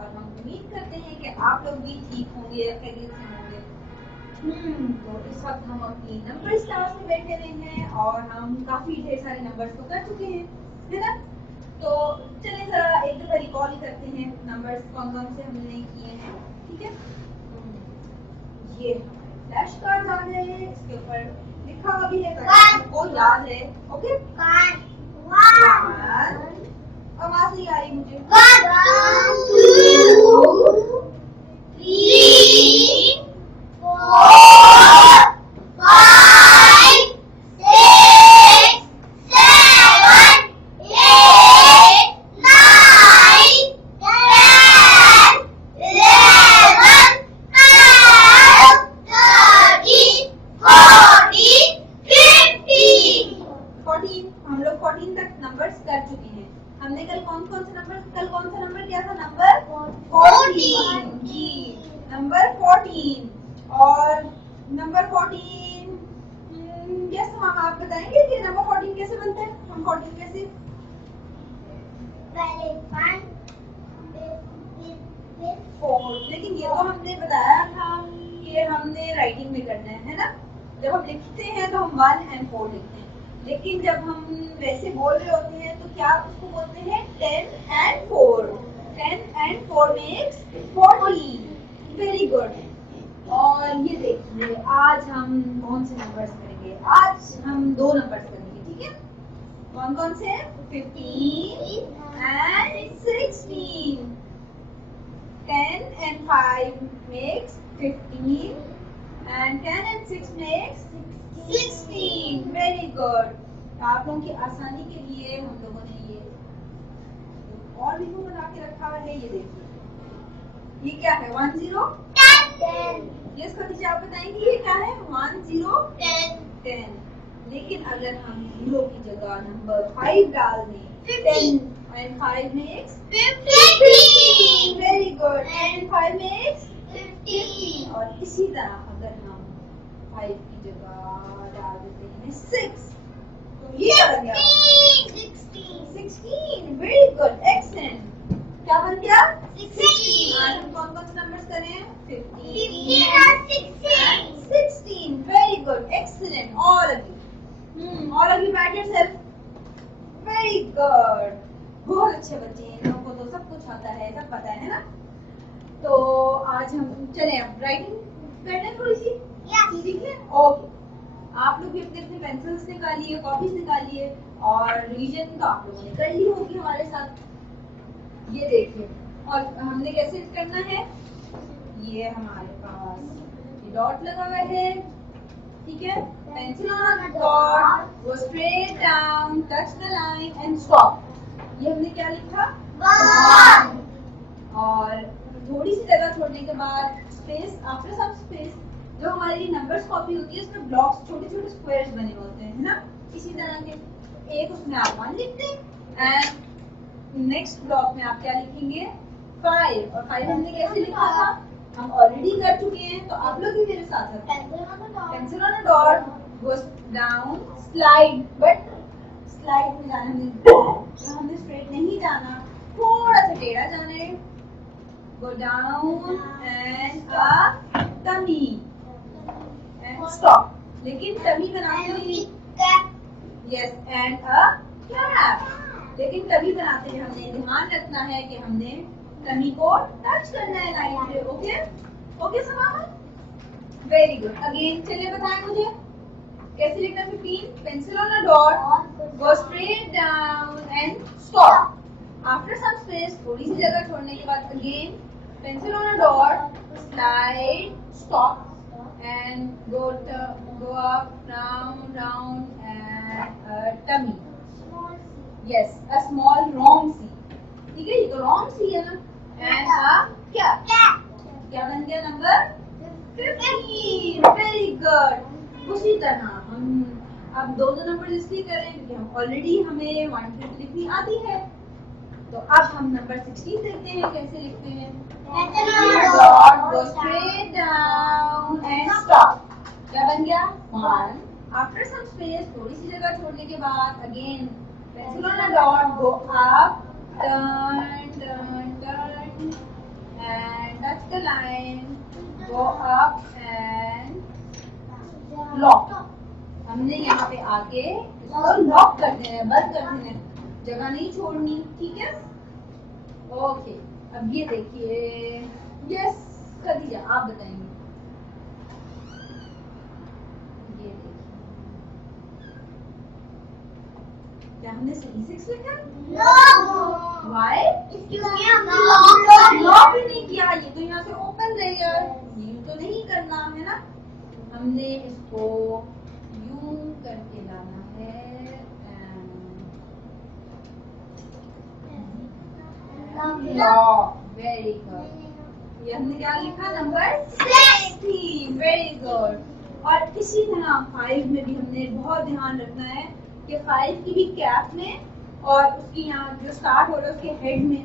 और हम उम्मीद करते हैं कि आप लोग भी ठीक होंगे, खैरियत से होंगे। तो इस वक्त हम अपनी नंबर क्लास में बैठे हुए हैं और हम काफी ढेर सारे नंबर्स तो कर चुके हैं, है ना। तो चलिए जरा एक दफा रिकॉल करते हैं नंबर्स कौन कौन से हमने नहीं किए हैं, ठीक है। ये फ्लैश कार्ड आ गए हैं, इसके ऊपर लिखा हुआ भी है ताकि आपको याद है। ओके, आवाज नहीं आ रही मुझे। 1 2 3 4 5 6 7 8 9 10 11 14 हम लोग 14 तक नंबर्स कर चुके हैं। हमने कल कौन सा नंबर किया था? नंबर 14 जी, नंबर 14। और नंबर 14 यस मामा आप बताएंगे कि नंबर 14 कैसे बनता है? हम 14 कैसे पहले 1 फिर 4, लेकिन ये तो हमने बताया था कि हमने राइटिंग में करना है ना। जब हम लिखते हैं तो हम 1 और 4 लिखते हैं, लेकिन जब हम वैसे बोल रहे होते हैं तो क्या उसको बोलते हैं? 10 और 4। 10 और 4 makes 40। Very good. और ये देखिए आज हम कौन से नंबर्स करेंगे? आज हम 2 नंबर्स करेंगे, ठीक है। कौन कौन से? 15 और 16। 10 and 5 makes 15 and 10 and 6 makes 16. Very good. आप लोगों की आसानी के लिए हम लोगों ने ये और भी बना के रखा है। ये देखिए ये क्या है? 10 10। यस खदीजा आप बताएंगी ये क्या है? 10 10। लेकिन अगर हम 0 की जगह नंबर 5 डाल दें, 10 and 5 makes 15. Very good. 10 and 5 makes 15. और इसी तरह अगर हम 5 की जगह डाल देते हैं 6, तो ये बन गया 16. Very good. Excellent. क्या बन गया? 16. आज हम कौन कौन से नंबर्स करें? 15 और 16. Very good. Excellent. All of you. All of you pat yourself. Very good. बहुत अच्छे बच्चे हैं, इन लोगों को तो सब कुछ आता है, सब पता है ना। तो आज हम चले अब राइटिंग करने थोड़ी सी, ठीक है। ओके, आप लोग भी अपने अपने पेंसिल्स निकालिए, कॉपीज निकालिए और रिवीजन तो आप लोगों ने कर ली होगी हमारे साथ। ये देखिए, और हमने कैसे करना है? ये हमारे पास ये डॉट लगा हुआ है, ठीक है। Pencil on the dot, go straight down, touch the line and stop. ये हमने क्या लिखा? 1। और थोड़ी सी जगह छोड़ने के बाद स्पेस, आफ्टर सम स्पेस, जो हमारी नंबर्स कॉपी होती है उसमें ब्लॉक्स, छोटे छोटे स्क्वायर्स बने होते हैं, है ना, इसी तरह के। एक उसमें आप 1 लिखते हैं एंड नेक्स्ट ब्लॉक में आप क्या लिखेंगे? 5। और 5 हमने कैसे लिखा था? हम ऑलरेडी कर चुके हैं, तो आप लोग भी मेरे साथ हैं। Pencil on the dot, go down, slide, but slide में जाना हमने स्ट्रेट नहीं जाना, थोड़ा सा टेढ़ा जाना है। Go down and up, tummy and stop. लेकिन tummy बनाते हुए yes and a cap. लेकिन तभी बनाते हैं हमने ध्यान रखना है कि हमने tummy को टच करना है लाइन पे। ओके ओके समामा, वेरी गुड। अगेन चलिए बताएं मुझे कैसे लिखना? 15, pencil on a dot, go straight down and stop. After some space, थोड़ी सी जगह छोड़ने के बाद again pencil on a dot, slide, stop, and go up, round, and tummy. Yes, a small wrong C. ठीक है, ये तो wrong C है ना? And a क्या? क्या बन गया नंबर? 15. Very good. उसी तरह हम अब दो नंबर इसलिए कर रहे हैं क्योंकि हम ऑलरेडी हमें 1 2 लिखनी आती है। तो अब हम नंबर 16 देखते हैं कैसे लिखते हैं। Dot, go straight down and stop. क्या बन गया? 1. After some space, थोड़ी सी जगह छोड़ने के बाद again pencil on a dot, go up, turn, line, go up and lock. हमने यहाँ पे आके इसको लॉक कर देना है, बंद कर देना है, जगह नहीं छोड़नी, ठीक है? ओके, अब ये देखिए, यस खदीजा आप बताएंगे। ये देखिए, क्या हमने सही 6 लिखा? No. Why? क्योंकि हमने लॉक लॉक भी नहीं किया, ये तो यहाँ से ओपन रहेगा, ये तो नहीं करना है ना, हमने इसको यूं करके लाना है, लॉक, वेरी गुड। ये हमने क्या लिखा? Number 16, very good. और इसी तरह 5 में भी हमने बहुत ध्यान रखना है कि 5 की भी कैप में और उसकी यहाँ जो स्टार्ट हो रहा है उसके हेड में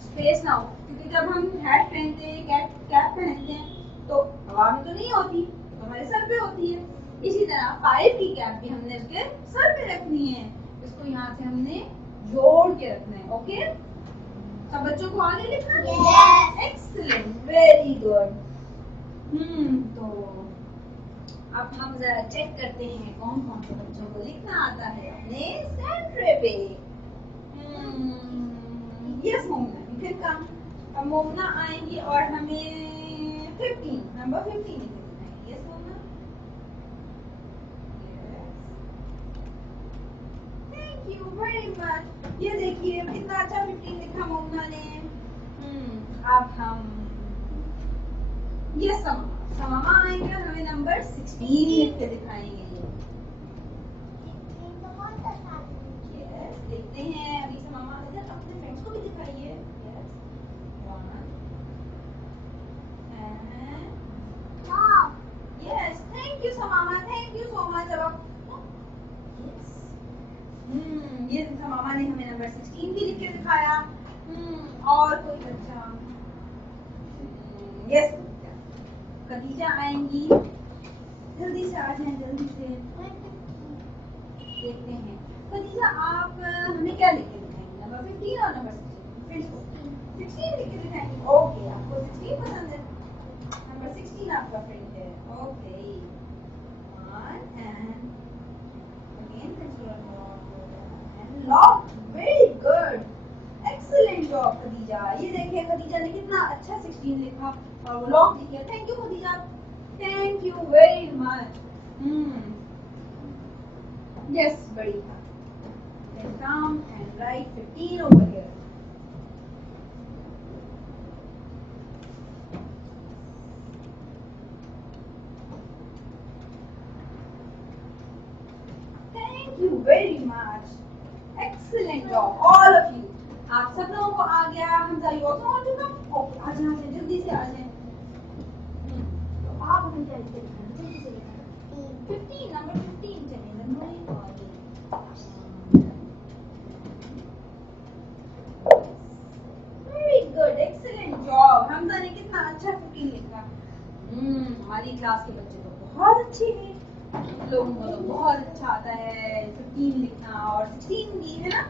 स्पेस ना हो, क्योंकि जब हम हैट पहनते हैं, कैप पहनते हैं तो हवा में तो नहीं होती, तो हमारे सर पे होती है। इसी तरह 5 की कैप भी हमने उसके सर पे रखनी है, इसको यहाँ से हमने जोड़ के रखना है। ओके, सब बच्चों को आगे लिखना है? Yes. Excellent, very good. तो अब हम जरा चेक करते हैं कौन कौन से बच्चों को लिखना आता है अपने सेंटर पे। यस मोमना, यू कैन कम। अब मोमना आएंगे और हमें 15, नंबर 15 लिखना है। Yes मोमना, thank you very much. ये देखिए कितना अच्छा 15 लिखा मोमना ने। अब हम ये समामा आएंगे, हमें नंबर 16 लिख के दिखाएंगे। देखते हैं अभी समामा अपने फ्रेंड्स को भी दिखाइए। Yes, thank you समामा, thank you so much. अब ये समामा ने हमें नंबर 16 भी लिख के दिखाया। और कोई बच्चा? यस, खदीजा आएंगी, जल्दी से आ जाएं, जल्दी से। देखते हैं खदीजा आप हमें क्या लिख के दिखाएंगे, नंबर 15 और नंबर 16? फ्रेंड्स को 16 लिख के दिखाएंगे। ओके, आपको 16 पसंद है, नंबर 16 आपका फ्रेंड है। Okay, lock, very good, excellent job Khadija. ये देखिए खदीजा ने कितना अच्छा 16 लिखा और वो लॉक लिख गया। Thank you Khadija, thank you very much. Yes बढ़िया, then come and write 15 over here. Thank you very much. Excellent job, all of you. आप सब लोगों को आ गया। हम जाइए और आ जाए, आ जाए जल्दी से आ जाए। तो आप हमें क्या लिखते हैं? जल्दी से लिखना। 15, नंबर 15 चलिए number very good, excellent job. Hamza ने कितना अच्छा 15 लिखा। हमारी क्लास के बच्चे तो बहुत अच्छे हैं, लोगों को तो बहुत अच्छा आता है 15 लिखना और 16 भी, है ना?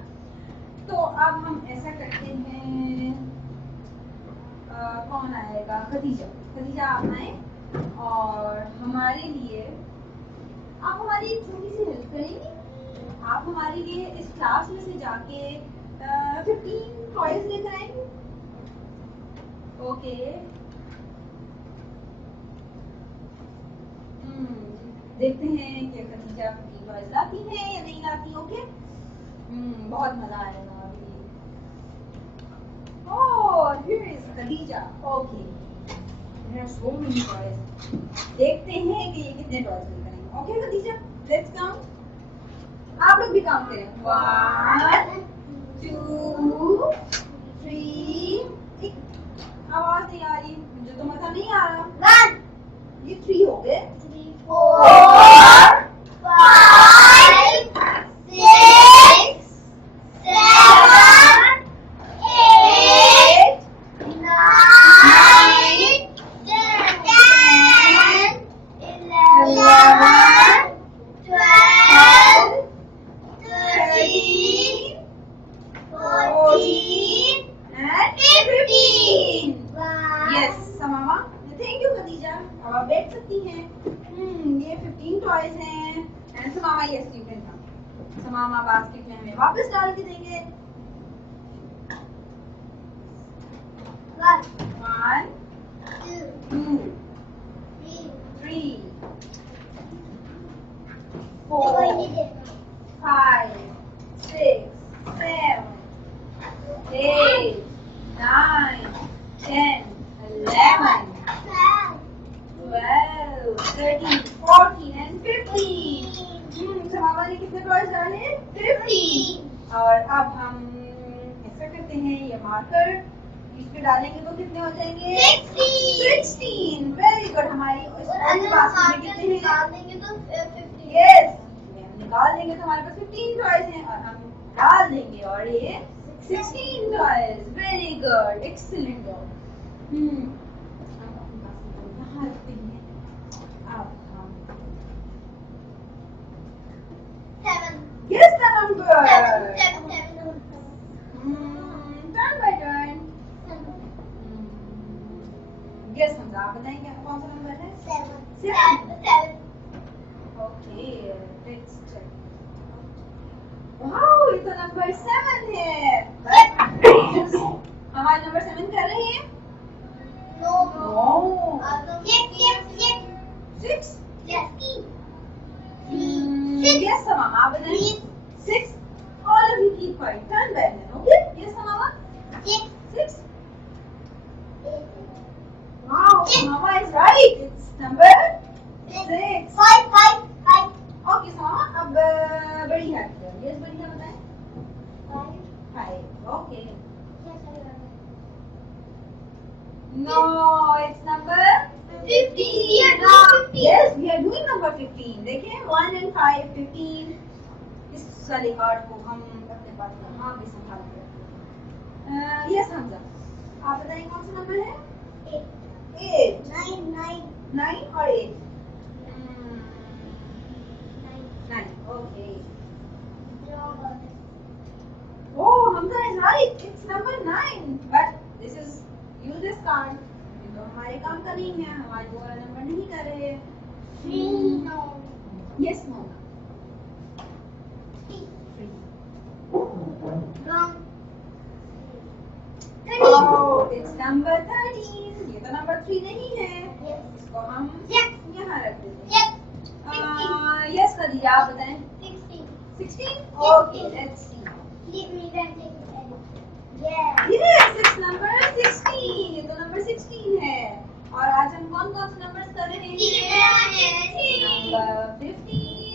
तो अब हम ऐसा करते हैं, कौन आएगा? खदीजा, खदीजा आप आए और हमारे लिए आप हमारी एक छोटी सी हेल्प करेंगी। आप हमारे लिए इस क्लास में से जाके 15 टॉयज लेकर आएंगे। ओके, देखते हैं कि खदीजा 15 टॉयज लाती है या नहीं लाती। ओके, बहुत मजा आएगा अभी। Oh, here is Khadija. Okay. There are so many toys. देखते हैं कि ये कितने टॉयज लेकर आएंगे। Okay Khadija, let's count. आप लोग भी काउंट करें। 1 2 3। आवाज नहीं आ रही, मुझे तो मजा नहीं आ रहा। 1, ये 3 हो गए। 3 4 5 6 7 8 9 10 11 12 13 14 and 15। Yes, समामा समामा thank you Khadija, अब आप बैठ सकती हैं। ये 15 टॉयज हैं and समामा yes you can come. समामा basket में हमें वापस डाल के देंगे। 1 2 3 4 5 6 7 8 9 10 11 12 13 14 and 15। समामा ने कितने टॉयज डाले? 15। और अब हम ऐसा करते हैं, ये मार्कर बीच में डालेंगे तो कितने हो जाएंगे? 16। Very good. हमारी बास्केट में कितने हैं? यस, हम निकाल देंगे तो हमारे पास 15 टॉयज हैं और हम डाल देंगे और ये 16 toys. Very good, excellent job. अब अपनी बास्केट को यहाँ रखते हैं। अब हम guess the number। Turn by turn। Guess Hamza, आप बताएंगे कौन सा नंबर है? 7। Okay, let's check। Wow, ये तो नंबर 7 है। हमारे नंबर 7 कर रहे हैं? No। 6? Yes, Mama, आप बताएं। 6। All of you keep quiet. Turn back then, okay? Yes, Mama? 6? Wow, Mama is right. It's number 6। Okay, so Mama, अब बड़ी है। Yes, बड़ी है बताएं। 5। Okay। No, it's number 15। Yes, we are doing number 15। देखिए 1 and 5, 15। इस वाले card को हम अपने पास यहाँ भी संभाल के रखते हैं। यस हमजा, आप बताइए कौन सा नंबर है? 8। 9 और 8। 9। Okay. Oh, Hamza is right. It's number 9. But this is use this card। ये तो हमारे काम का नहीं है, हमारे वो वाला नंबर नहीं कर रहे। Yes, no। 3। Oh, it's number 13। ये तो नंबर 3 नहीं है। इसको हम यहाँ रख देते हैं। Yes, खदीजा, आप बताएं। 16? Okay, let's see। Yes, it's number 16। ये तो नंबर 16 है। और आज हम कौन कौन से नंबर्स कर रहे हैं? Number 15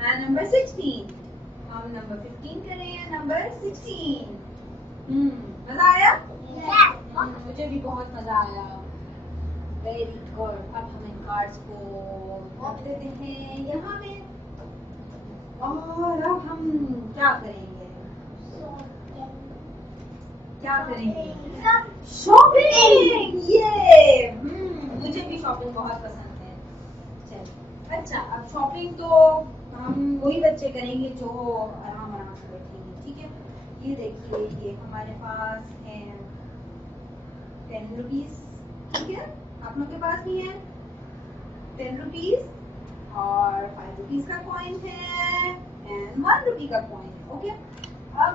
and number 16। हम नंबर 15 कर रहे हैं, नंबर 16। मजा आया? मुझे भी बहुत मजा आया। Very good. अब हम इन कार्ड्स को रख देते हैं यहाँ पे। और अब हम क्या करेंगे? शॉपिंग। ये मुझे भी शॉपिंग बहुत पसंद है। चल अच्छा, अब शॉपिंग तो हम वही बच्चे करेंगे जो आराम आराम से बैठेंगे, ठीक है? ये देखिए, ये हमारे पास है 10 रुपीज, ठीक है? आप लोग के पास भी है 10 रुपीज और 5 रुपीज का कॉइन है एंड 1 रुपी का कॉइन है। ओके, अब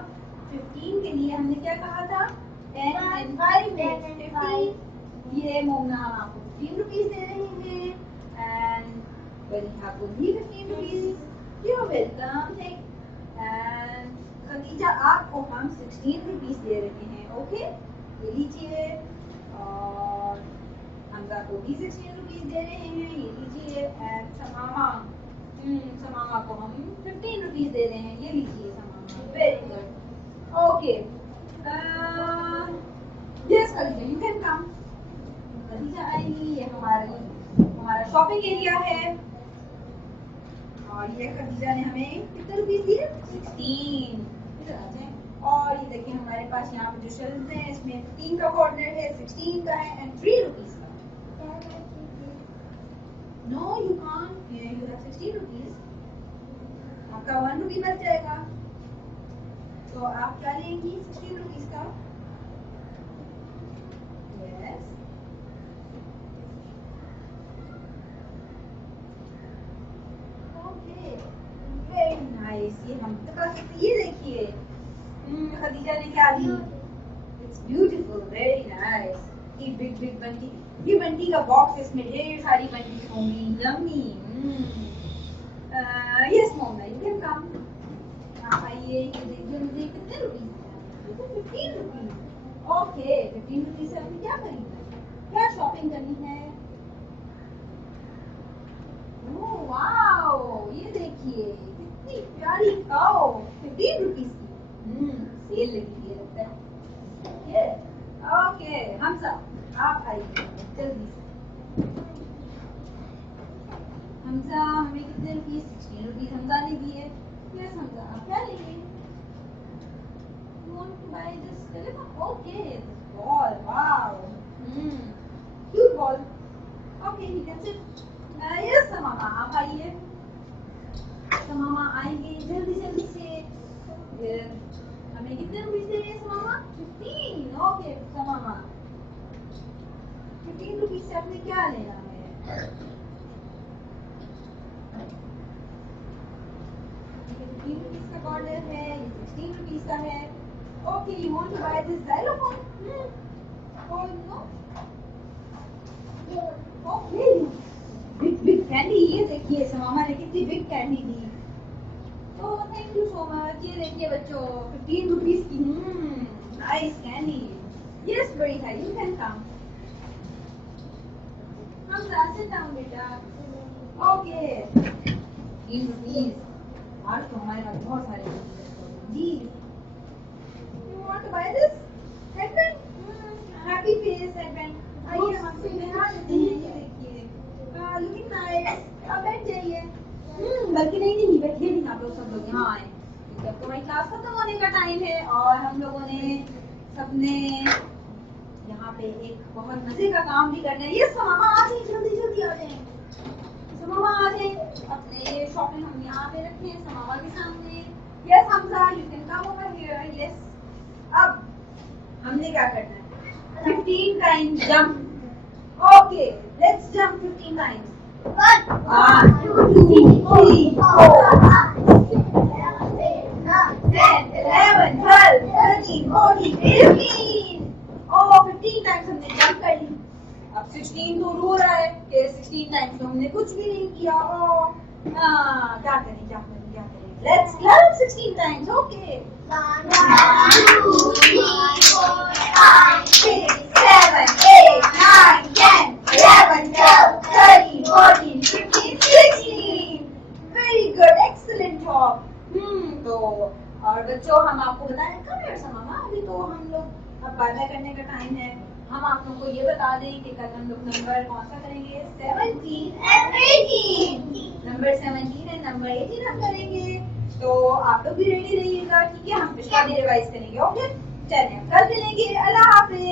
15 के लिए हमने क्या कहा था? 10 and 5 15। ये मोमना हम आपको 15 रुपीज दे रहे हैं एंड बरीहा को भी 15 rupees. You welcome. And Khadija, आपको हम 16 रुपीज दे रहे हैं। ओके, ये लीजिए। और हमजा को भी 16 रुपीज दे रहे हैं, ये लीजिए। एंड समामा को हम 15 रुपीज दे रहे हैं, ये लीजिए समामा। Very good. Okay, yes Khadija, you can come. Khadija आएगी। ये हमारा शॉपिंग एरिया है और ये खदीजा ने हमें कितने रुपीज दिए? 16। और ये देखिए हमारे पास यहाँ पे जो शेल्फ है, इसमें 15 का कॉर्नर है, 16 का है एंड 3 रुपीज का। No, you can't. You have 16 rupees. आपका 1 रुपी बच जाएगा, तो आप क्या लेंगी 16 रुपीज का? यस, सकते। ये देखिए खदीजा ने क्या दी। It's beautiful, very nice. ये बिग बंटी, ये बंटी का बॉक्स, इसमें ढेर सारी बंटी होंगी। Yummy. Yes mom, you can come. आइए, ये देखिए मुझे कितने रुपीस है। 15 रुपीस। ओके, 15 रुपीस से आपने क्या खरीदना है, क्या शॉपिंग करनी है? ओह वाओ, ये देखिए कितनी प्यारी काओ, 15 रुपीस की। सेल लगी है लगता है। ओके हमजा, आप आइए जल्दी से। हमजा, हमें कितने रुपीस? 16 रुपीस हमजा ने दिए। यस हमजा, आप क्या लेंगे? You want to buy this telephone? Okay, this ball. Wow. Cute ball. Okay, he can sit. Yes, Mama, आप आइए। मामा आएंगे जल्दी से। हमें कितने रुपीस दे रहे हैं मामा? 15। ओके मामा, 15 रुपीस से आपने क्या लेना है? 15 रुपीस का बॉर्डर है, ये 16 रुपीस का है। Okay, you want to buy this xylophone? Oh no. Okay, big candy, ये देखिए मामा ने कितनी बिग कैंडी दी। तो थैंक यू सो मच। ये देखिए बच्चों 15 रुपीस की नाइस कैंडी। यस बेटा, यू कैन कम। हम सिट डाउन बेटा। Okay, 15 rupees. आज तो हमारे पास बहुत सारे जी। You want to buy this headband? Happy face headband. आइए हम आपको पहना देते हैं। ये देखिए लुकिंग नाइस। अब बैठ जाइए। बल्कि नहीं बैठिए नहीं, आप लोग सब लोग यहाँ आए क्योंकि अब तो हमारी क्लास खत्म होने का टाइम है और हम लोगों ने सबने यहाँ पे एक बहुत मजे का काम भी करना है। ये मामा आ जाए, जल्दी आ जाए। मामा आ जाए, अपने शॉपिंग हम यहाँ पे रखे हैं मामा के सामने। Yes Hamza, you can come over here. Yes, अब हमने क्या करना है? 15 times jump. Okay, let's jump 15 times. 1 2 3 4 10 11 12 13 14 15। Oh 15 times हमने जंप कर ली। अब 16 तो रो रहा है कि 16 टाइम्स तो हमने कुछ भी नहीं किया। ओह क्या करें? Let's clap 16 times. Okay, 1 2 3 4 5 6 7 8 9 10 11 12 13 14 15 16। Very good, excellent job. तो और बच्चों हम आपको बताएं कम मामा, अभी तो हम लोग अब बाय करने का टाइम है। हम आप लोगों को ये बता दें कि कल हम लोग नंबर कौन सा करेंगे? 17 and 18। नंबर 17 एंड नंबर 18 हम करेंगे। तो आप लोग भी रेडी रहिएगा, ठीक है? हम पिछला भी रिवाइज करेंगे। ओके, चलिए कल मिलेंगे। अल्लाह हाफिज।